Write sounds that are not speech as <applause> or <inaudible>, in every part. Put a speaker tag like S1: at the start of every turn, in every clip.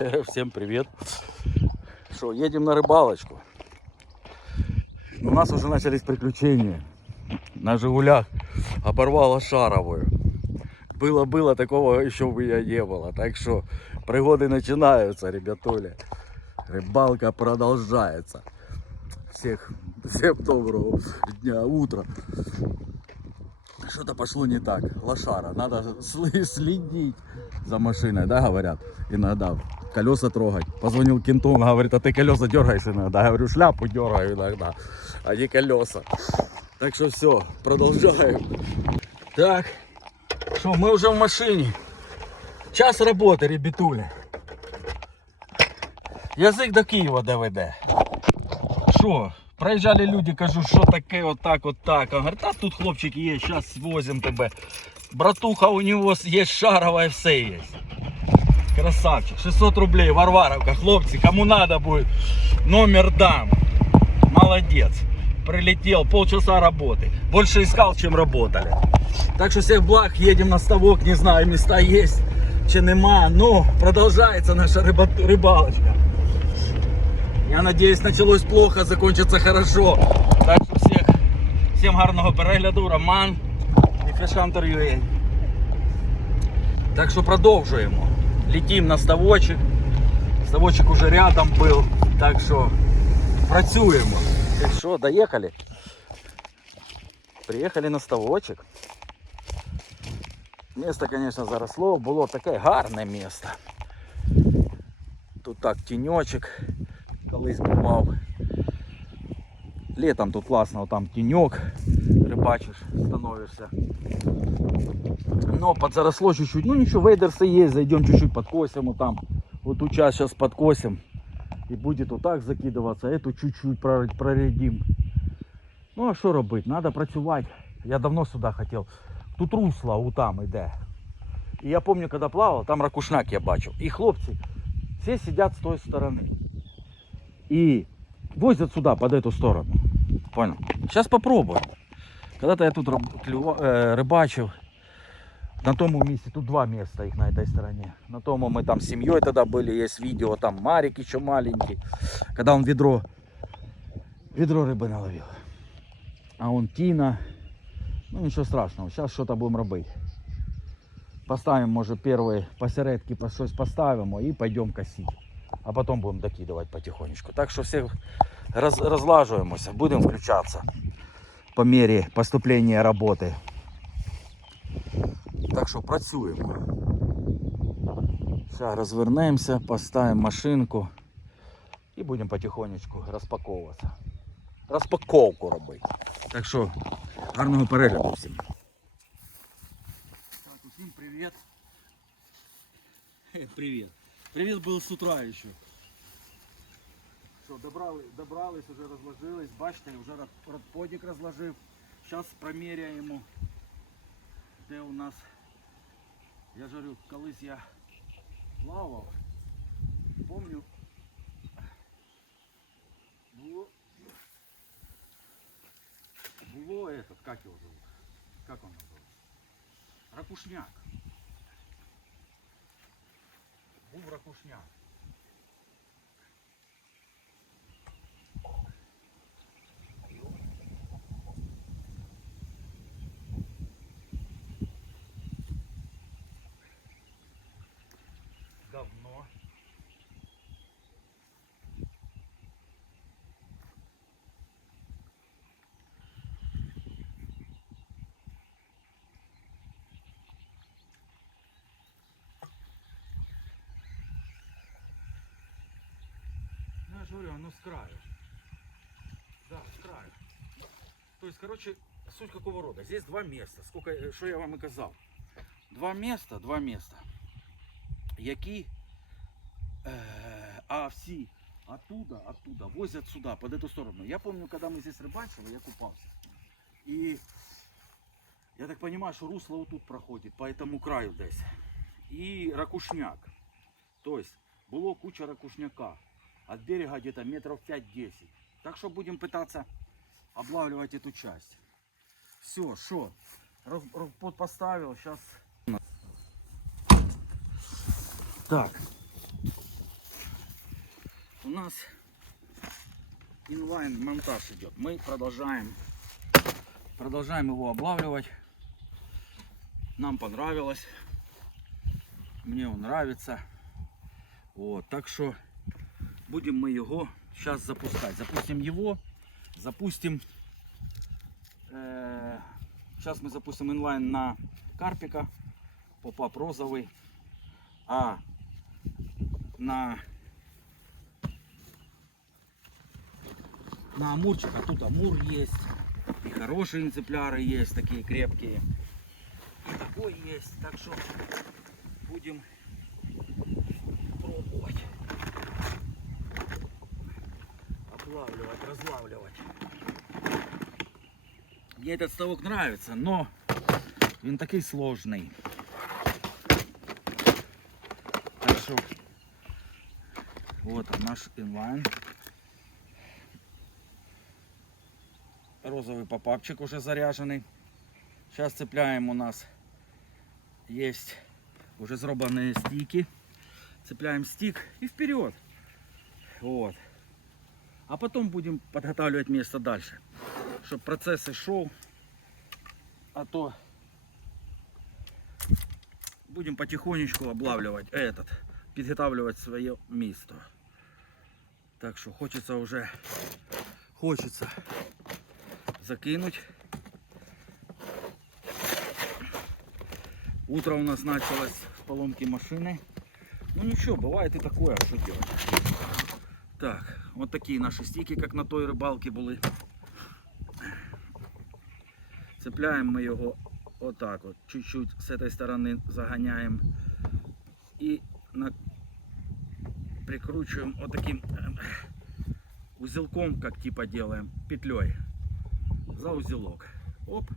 S1: <laughs> Всем привет. Что, едем на рыбалочку. У нас уже начались приключения. На Жигулях оборвало шаровую. Было-было, такого еще у меня не было. Так что пригоды начинаются, ребятуля. Рыбалка продолжается. Всех, всем доброго дня, утра. Что-то пошло не так. Лошара. Надо <laughs> следить за машиной, да, говорят, иногда. Колеса трогать. Позвонил кенту, он говорит, а ты колеса дергаешь иногда. Я говорю, шляпу дергаю иногда, а не колеса. Так что все, продолжаем. Так, что, мы уже в машине. Час работы, ребятуля. Язик до Києва доведе. Що? Проїжджали люди, кажу, що таке, отак, отак. Он говорить, а тут хлопчик є, зараз возимо тебе. Братуха, у нього є шарова і все є. Красавчик, 600 рублей, Варваровка, хлопці, кому надо будет, номер дам. Молодец. Прилетел, полчаса работы. Больше искал, чем работали. Так что всех благ, едем на ставок, не знаю, места есть, чи нема, но продолжается наша рыба- рыбалочка. Я надеюсь, началось плохо, закончится хорошо. Так що всіх, всім гарного перегляду, Роман і Фішхантер UA. Так що продовжуємо. Летим на ставочек. Ставочек уже рядом был. Так що працюємо. Так що, доїхали? Приїхали на ставочек. Место, конечно, заросло, було таке гарне місто. Тут так тіньочок колись бував. Летом тут класно, там тіньок, рибачиш, становишься. Но под заросло чуть-чуть. Ну ничего, вейдерсы есть, зайдем чуть-чуть подкосим вот там. Вот ту часть сейчас подкосим. И будет вот так закидываться, а эту чуть-чуть прор- проредим. Ну а що робити? Надо працювати. Я давно сюди хотів. Тут русло у там іде. І я пам'ятаю, коли плавав, там ракушняк я бачив. І хлопці всі сидять з тої сторони. И возят сюда, под эту сторону. Понял? Сейчас попробуем. Когда-то я тут э, рыбачил. На том месте, тут два места их на этой стороне. На том мы там с семьей тогда были, есть видео, там Марик еще маленький. Когда он ведро, ведро рыбы наловил. А он Тина. Ну ничего страшного, сейчас что-то будем робить. Поставим, может, первые посередки по щось поставим и пойдем косить а потом будем докидывать потихонечку. Так что всех раз, разлаживаемся, будем включаться по мере поступления работы. Так що працюємо. Зараз розвернемося, поставимо машинку і будемо потихонечку розпаковуватися. Розпаковку робити. Так що гарного перегляду всім. Так, усім привіт. <laughs> Привіт. Привет был с утра еще. Що, добрали, добрались, уже розложились. Бачите, вже рад- радподік розложив. Зараз проміряємо. Де у нас. Я ж говорю, колись я плавав. Помню. Було. Було этот, как его зовут? Как он называется? Ракушняк. Був ракушняк. Давно. Ну, я же говорю, оно с краю. Да, с краю. То есть, короче, суть какого рода? Здесь два места. Сколько, э, что я вам и казав. Два места, два места. Які, е, а всі оттуда, оттуда возят сюда, под эту сторону. Я помню, когда мы здесь рыбачили, я купался. И я так понимаю, что русло вот тут проходит, по этому краю десь. И ракушняк. То есть, было куча ракушняка. От берега где-то метров 5-10. Так что будем пытаться облавливать эту часть. Все, что? Поставил, сейчас. Так. у нас инлайн монтаж идет. Мы продолжаем, продолжаем его облавливать. Нам понравилось. Мне он нравится. Вот, так что будем мы его сейчас запускать. Запустим его, запустим. э, сейчас мы запустим инлайн на карпика, попап розовый, а на на амурчика тут амур есть, и хорошие экземпляры есть, такие крепкие, и такой есть, так что будем облавливать, разлавливать. Мне этот ставок нравится, но він такий сложний. Так що вот он, наш инлайн. Розовый попапчик уже заряженный. Сейчас цепляем у нас есть уже зробленные стики. Цепляем стик и вперед. Вот. А потом будем подготавливать место дальше. Чтобы процесс и шел. А то будем потихонечку облавливать этот, подготавливать свое место. Так что хочется уже, хочется закинуть. Утро у нас началось с поломки машины. Ну ничего, бывает и такое, а что делать. Так, вот такие наши стики, как на той рыбалке были. Цепляем мы его вот так вот, чуть-чуть с этой стороны загоняем и на... вот таким эм, узелком, как типа делаем, петлей за узелок. Оп,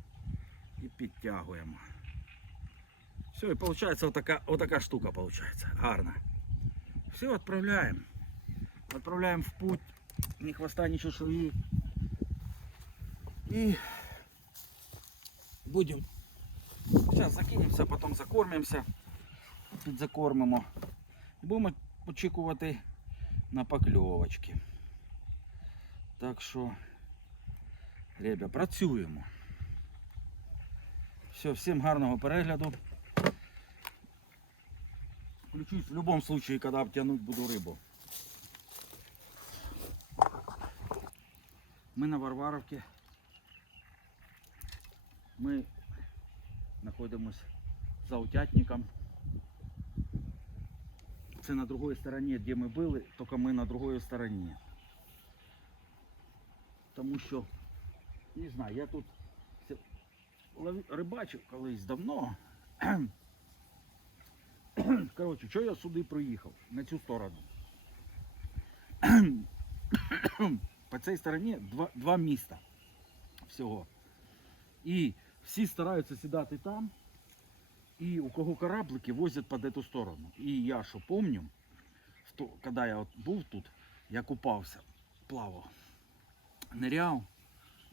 S1: и підтягуємо. Все, и получается вот такая, вот такая штука получается. Гарно. Все, отправляем. Отправляем в путь. Ни хвоста, ни чешуи. И будем. Сейчас закинемся, потом закормимся. Підзакормимо. І будемо очікувати на покльовочки. Так що, ребя, працюємо. Все, всім гарного перегляду. Включусь в любом случае, когда обтянуть буду рыбу. Мы на Варваровке. Мы знаходимося за утятником. Це на другой стороні, де ми були, тільки ми на другой стороні. Тому що, не знаю, я тут рибачив колись давно. <clears throat> Коротше, що я сюди приїхав? На цю сторону. <clears throat> По цій стороні два, два міста всього. І всі стараються сідати там. І у кого кораблики возять під эту сторону. І я що помню, в то, коли я от був тут, я купався, плавав, ныряв.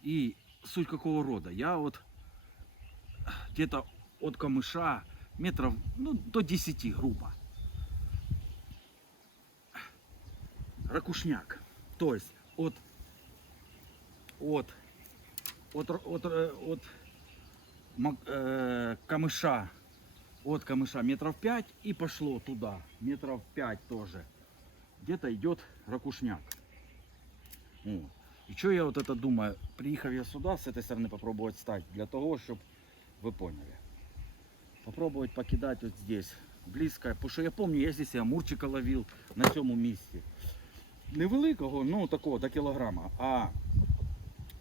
S1: І суть какого рода? Я от где-то от камыша метров ну, до 10 грубо. Ракушняк. То есть от, от, от, р- от, э, от мак- э, камыша, от камыша метров 5 и пошло туда, метров 5 тоже. Где-то идет ракушняк. О. И что я вот это думаю, приехав я сюда, с этой стороны попробовать стать, для того, чтобы вы поняли. Попробовать покидать вот здесь, близко. Потому що я помню, я здесь і амурчика ловив на цьому місці. Невеликого, ну такого, до кілограма. А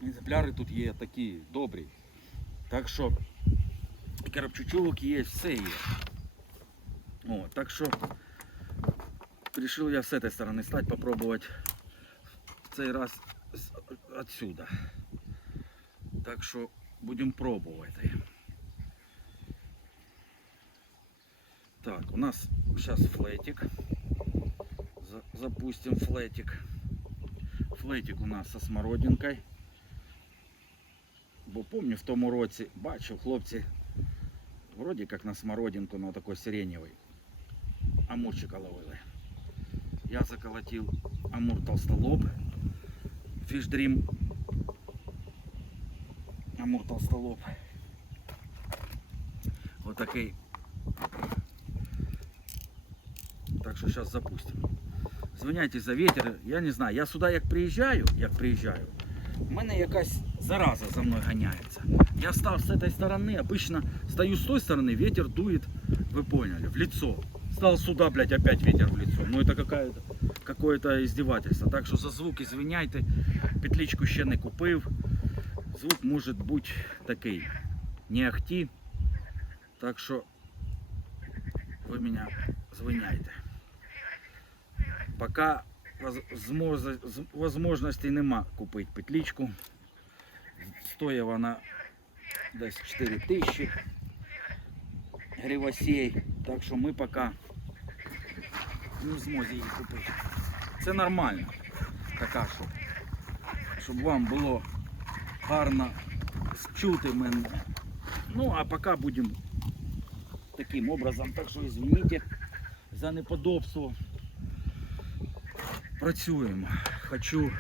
S1: екземпляри тут є такі добрі. Так що і карапчучок є, все є. О, так що решил я с этой стороны стать, попробовать в цей раз с- отсюда. Так що будемо пробувати. Так, у нас сейчас флетик. За- запустим флетик. Флетик у нас со смородинкой. Бо помню в тому році бачив хлопці вроді як на смородинку, но такой сиреневий. Амурчика ловили. Я Я заколотил Амур Толстолоб. Fish Dream. Амур Толстолоб. Вот такой. Так що зараз запустимо. Звиняйте за вітер. Я не знаю. Я сюди як приїжджаю, як приїжджаю, в мене якась зараза за мною ганяється. Я став з цієї сторони, обычно стою з той сторони, ветер дует, ви поняли, в лицо. Стал сюда, блядь, опять ветер в лицо. Ну это какая-то какое-то издевательство. Так що за звук извиняйте, петличку ще не купив. Звук може бути такий. Не ахті. Так що ви мене звиняйте. Пока воз- возможності нема купити петличку. Стоїть вона десь 4 тисячі гривосей. Так що ми поки не в змозі її купити. Це нормально. Така, щоб, щоб вам було гарно чути мене. Ну, а поки будемо таким образом. Так що извините за неподобство. Працюємо. Хочу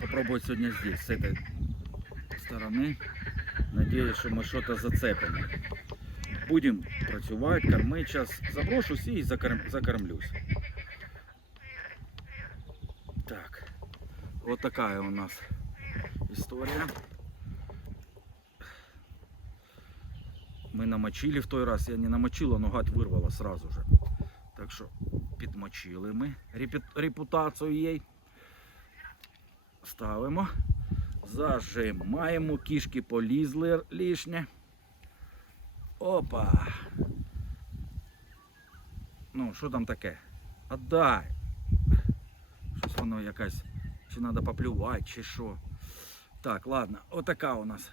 S1: попробовать сегодня здесь, с этой стороны. Надеюсь, що ми щось зацепимо. Будемо працювати, кормити. Зараз заброшусь і закорм... закормлюсь. Так. Вот такая у нас история. Мы намочили в той раз. Я не намочила, но гад вирвала сразу же. Так що підмочили ми репі- репутацію їй. Ставимо. Зажимаємо, кішки полізли лишнє. Опа. Ну, що там таке? Отдай. Щось воно якась. Чи треба поплювати, чи що. Так, ладно. Отака у нас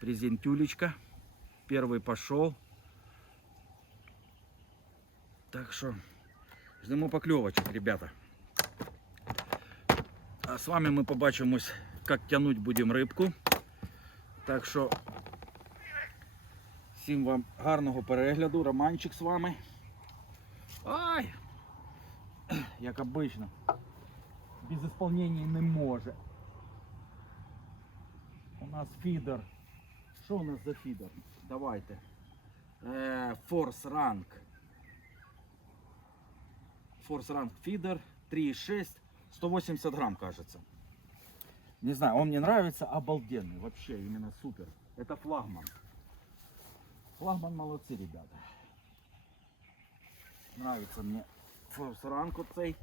S1: презентюлечка. Перший пішов. Так що ждемо покльовочок, ребята. А з вами ми побачимось, як тягнути будемо рибку. Так що всім вам гарного перегляду, романчик з вами. Ай! Як обично. Без исполнения не може. У нас фідер. Що у нас за фідер? Давайте. Е, Force Rank. Force Rank фидер 3,6, 180 грамм кажется. Не знаю, он мне нравится, обалденный, вообще именно супер. Это флагман. Флагман молодцы, ребята. Нравится мне Force Rank оцей.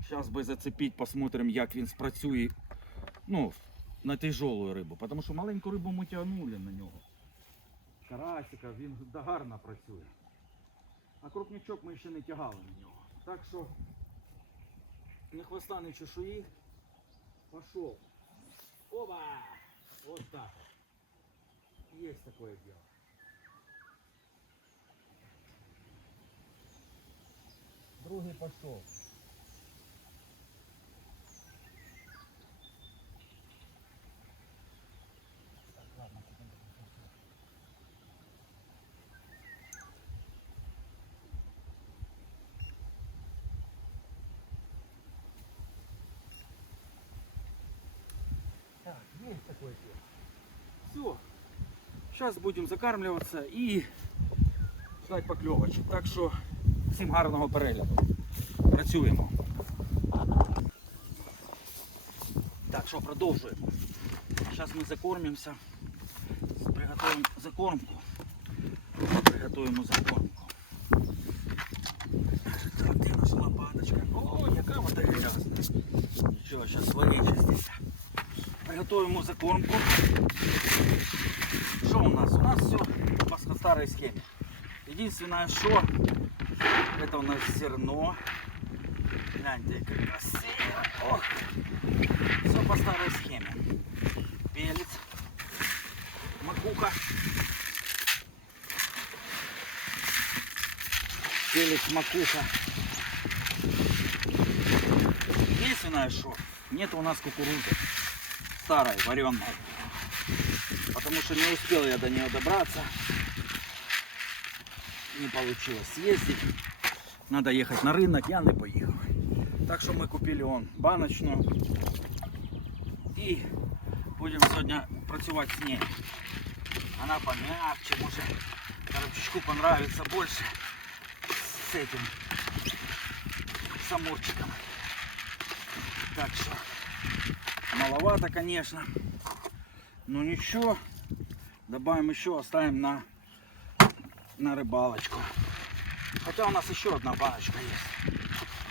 S1: Сейчас бы зацепить, посмотрим, як він спрацює ну, на тяжелую рибу. Потому що маленьку рибу ми тягнули на нього. Карасика, він да гарно працює. А крупнячок ми ще не тягали на нього. Так що ні хвоста, ні чешуї. Пошел. Оба! Вот так. Есть такое дело. Другий пошел. Есть. Все. Сейчас будем закармливаться и ждать покльовочок. Так що всім гарного перегляду. Працюємо. Так що продовжуємо. Зараз ми закормимося. Приготуємо закормку. Приготуємо закормку. Так, де наша лопаточка? О, яка вода грязна. Нічого, зараз вичиститься. Приготуємо закормку. Что у нас? У нас все по старой схеме. Единственное, что это у нас зерно. Гляньте, как красиво. Ох. Все по старой схеме. Перец, макуха. Перец, макуха. Единственное, что нет у нас кукурузы старой, вареной. Потому что не успел я до нее добраться. Не получилось съездить. Надо ехать на рынок, я не поехал. Так что мы купили он баночную. И будем сегодня працювать с ней. Она помягче, может коробчичку понравится больше с этим с. Так что маловато, конечно. Но ничего. Добавим еще, оставим на, на рыбалочку. Хотя у нас еще одна баночка есть.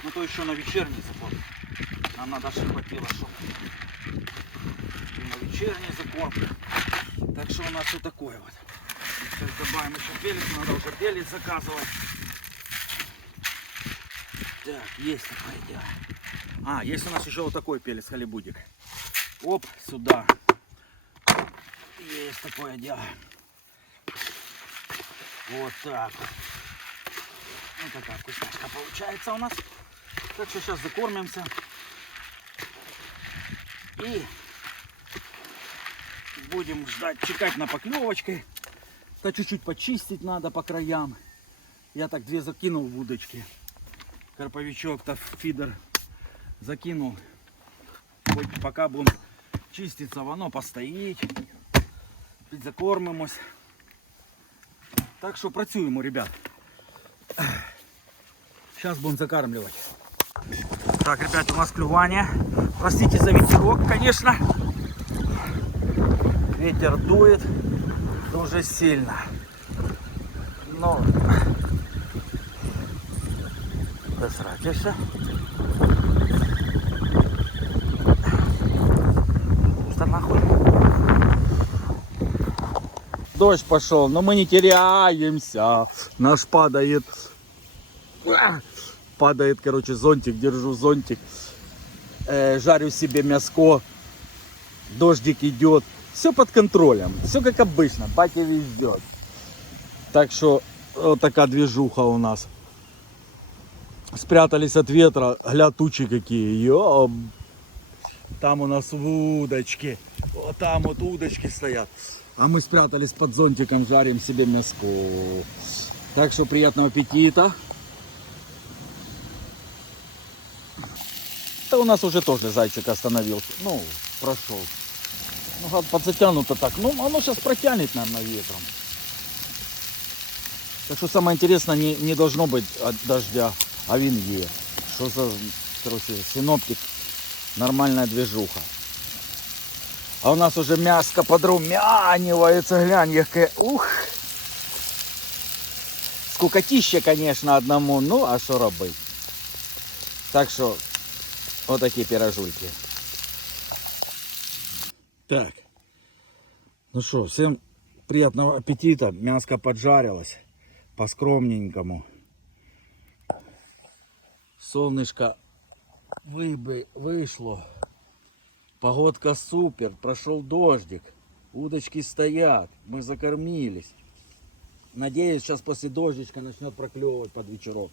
S1: Ну то еще на вечерний закорм. Нам надо, хватило, чтобы на вечерний закорм. Так что у нас вот такое вот. Сейчас добавим еще пелец, надо уже пелец заказывать. Так, есть такое дело. А, есть у нас еще вот такой пелец халибудик. Оп, сюда. Есть такое дело. Вот так вот. Такая вкусняшка получается у нас. Так что сейчас закормимся. И будем ждать, чекать на поклевочки. Да чуть-чуть почистить надо по краям. Я так две закинул в удочки. Карповичок-то фидер закинул. Хоть пока будем чиститься, воно постоїть. Підзакормимось. Так що працюємо, ребят. Сейчас будем закармливать. Так, ребят, у нас клювание. Простите за ветерок, конечно. Ветер дует дуже сильно. Но Посратишься. Дождь пошел, но мы не теряемся. Наш падает. А! Падает, короче, зонтик, держу зонтик. Э, жарю себе мяско. Дождик идет. Все под контролем. Все как обычно. Батя везет. Так что вот такая движуха у нас. Спрятались от ветра. Гля тучи какие. Ёб. Там у нас удочки. Вот там вот удочки стоят. А мы спрятались под зонтиком, жарим себе мяско. Так что приятного аппетита. Да у нас уже тоже зайчик остановился. Ну, прошел. Ну, гад, подзатянуто так. Ну, оно сейчас протянет, наверное, ветром. Так что самое интересное, не, не должно быть от дождя, а він є. Что за, короче, синоптик, нормальная движуха. А у нас уже мяско подрумянивается, глянь, яке. Ух. Скукотище, конечно, одному, ну, а що робити? Так що, отакі пирожульки. Так. Ну что, всем приятного аппетита. Мяско поджарилось по-скромненькому. Солнышко вышло. Погодка супер. Прошел дождик. Удочки стоят. Мы закормились. Надеюсь, сейчас после дождичка начнет проклевывать под вечерок.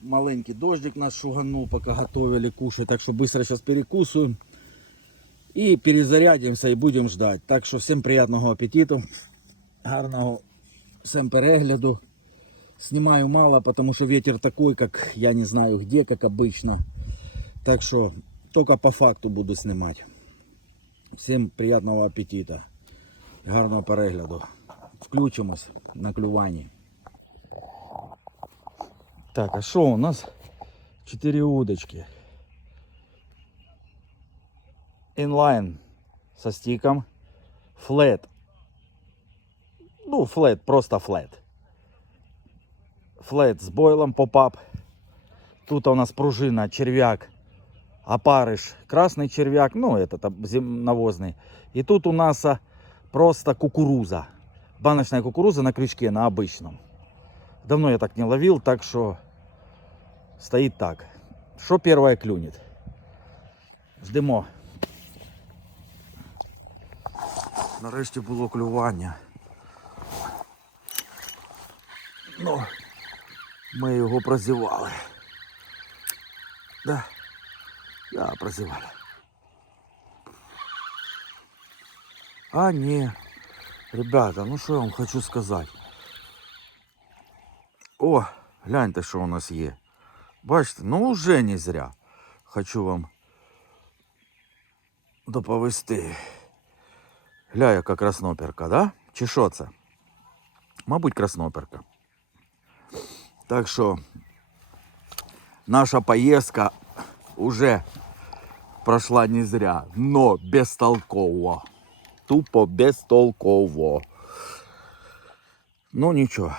S1: Маленький дождик нас шуганул, пока готовили кушать. Так что быстро сейчас перекусываем. І перезарядимося і будемо ждати. Так що всім приємного апетиту, гарного всім перегляду. Снимаю мало, потому что ветер такой, как я не знаю где, как обычно. Так что только по факту буду снимать. Всім приємного апетита. і Гарного перегляду. Включимось на клюванні. Так, а що у нас? Чотири удочки. инлайн со стиком, флет, ну флет, просто флет, флет с бойлом поп-ап, тут у нас пружина, червяк, опарыш, красный червяк, ну этот навозный, и тут у нас а, просто кукуруза, баночная кукуруза на крючке, на обычном. Давно я так не ловил, так что стоит так. Что первое клюнет? Ждемо. Нарешті було клювання. Ну, ми його прозівали. Да, да, прозівали. А, ні. Ребята, ну що я вам хочу сказати. О, Гляньте, що у нас є. Бачите, ну вже не зря. Хочу вам доповести. Гля, яка красноперка, да? Чи що це? Мабуть, красноперка. Так що наша поездка уже прошла не зря, но бестолково. Тупо бестолково. Ну нічого.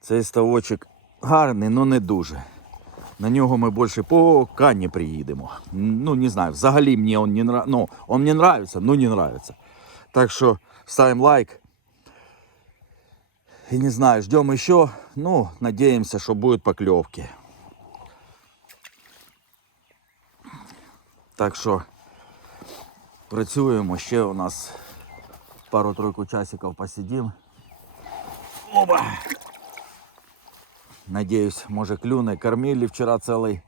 S1: Цей ставочок гарний, але не дуже. На нього ми більше поки не приїдемо. Ну, не знаю, взагалі мені він не нравится. Ну, он мне нравится, но не нравится. Так що ставим лайк. И не знаю, ждем еще. Ну, надеемся, что будут поклевки. Так що працюємо. Ще у нас пару-тройку часиків посидим. Оба! Надеюсь, може клюне. Кормили вчера целый,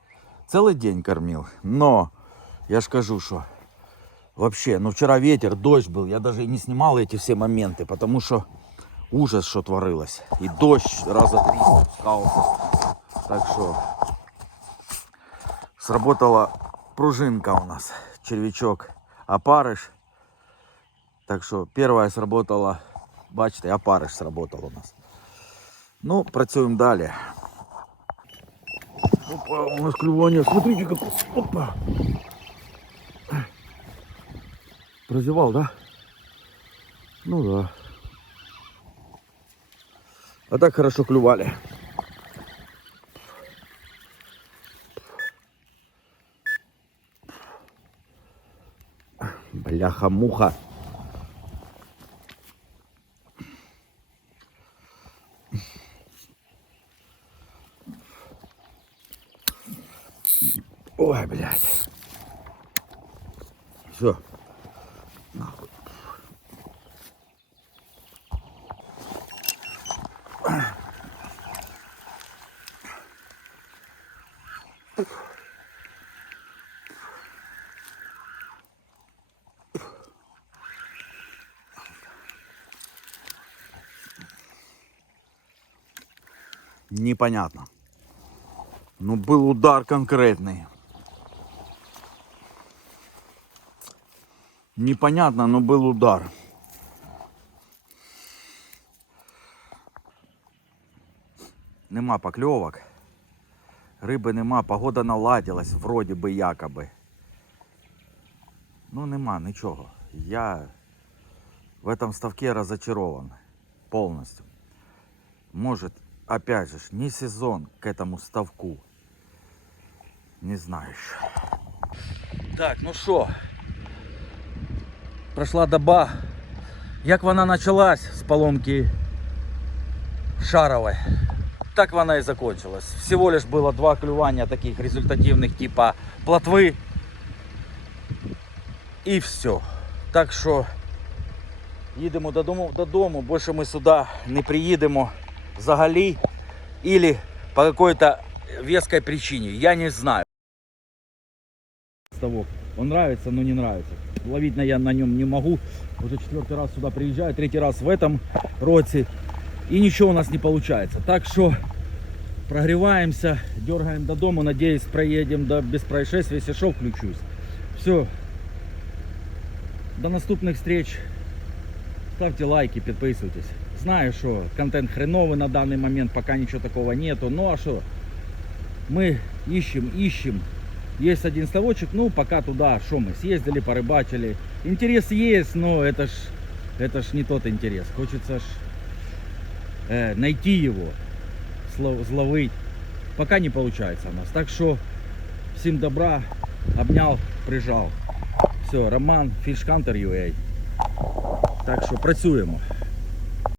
S1: целый день кормил. Но я ж кажу, что вообще, ну вчера ветер, дождь был. Я и не снимал эти все моменты, потому что ужас, что творилось. И дождь раза три спускался. Так что сработала пружинка у нас, червячок, опарыш. Так что первая сработала, бачите, опарыш сработал у нас. Ну, працюємо далі. Опа, у нас клювання. Смотрите, как... Опа. Прозевал, да? Ну да. А так хорошо клювали. Бляха-муха. Ой, блядь. Все. Нахуй. Непонятно. Ну, был удар конкретный. Непонятно, но был удар. Нема покльовок. Риби нема, погода наладилась, вроді би якоби. Ну нема нічого. Я в этом ставке разочарован полностью. Может, опять же, ж, не сезон к этому ставку. Не знаю еще. Так, ну що, пройшла доба. Як вона почалась з поломки шаровой, так вона і закончилась. Всего лишь было два клювання таких результативних типа плотви. І все. Так що їдемо додому, додому, більше ми сюди не приїдемо взагалі. Или по какой-то веской причине. Я не знаю. Ставок. Он нравится, но не нравится. Ловить на, я на нем не могу. Уже четвертый раз сюда приезжаю, третий раз в этом роте. И ничего у нас не получается. Так что прогреваемся, дергаем до дома. Надеюсь, проедем до, без происшествий. Если шо, включусь. Все. До наступных встреч. Ставьте лайки, подписывайтесь. Знаю, что контент хреновый на данный момент, пока ничего такого нету. Ну а что? Мы ищем, ищем. Есть один ставочек, ну пока туда, что мы съездили, порыбачили. Интерес есть, но это ж, это ж не тот интерес. Хочется ж э, найти его, зловить. Пока не получается у нас. Так что всем добра, обнял, прижал. Все, Роман, Фішкантер UA. Так що працюємо.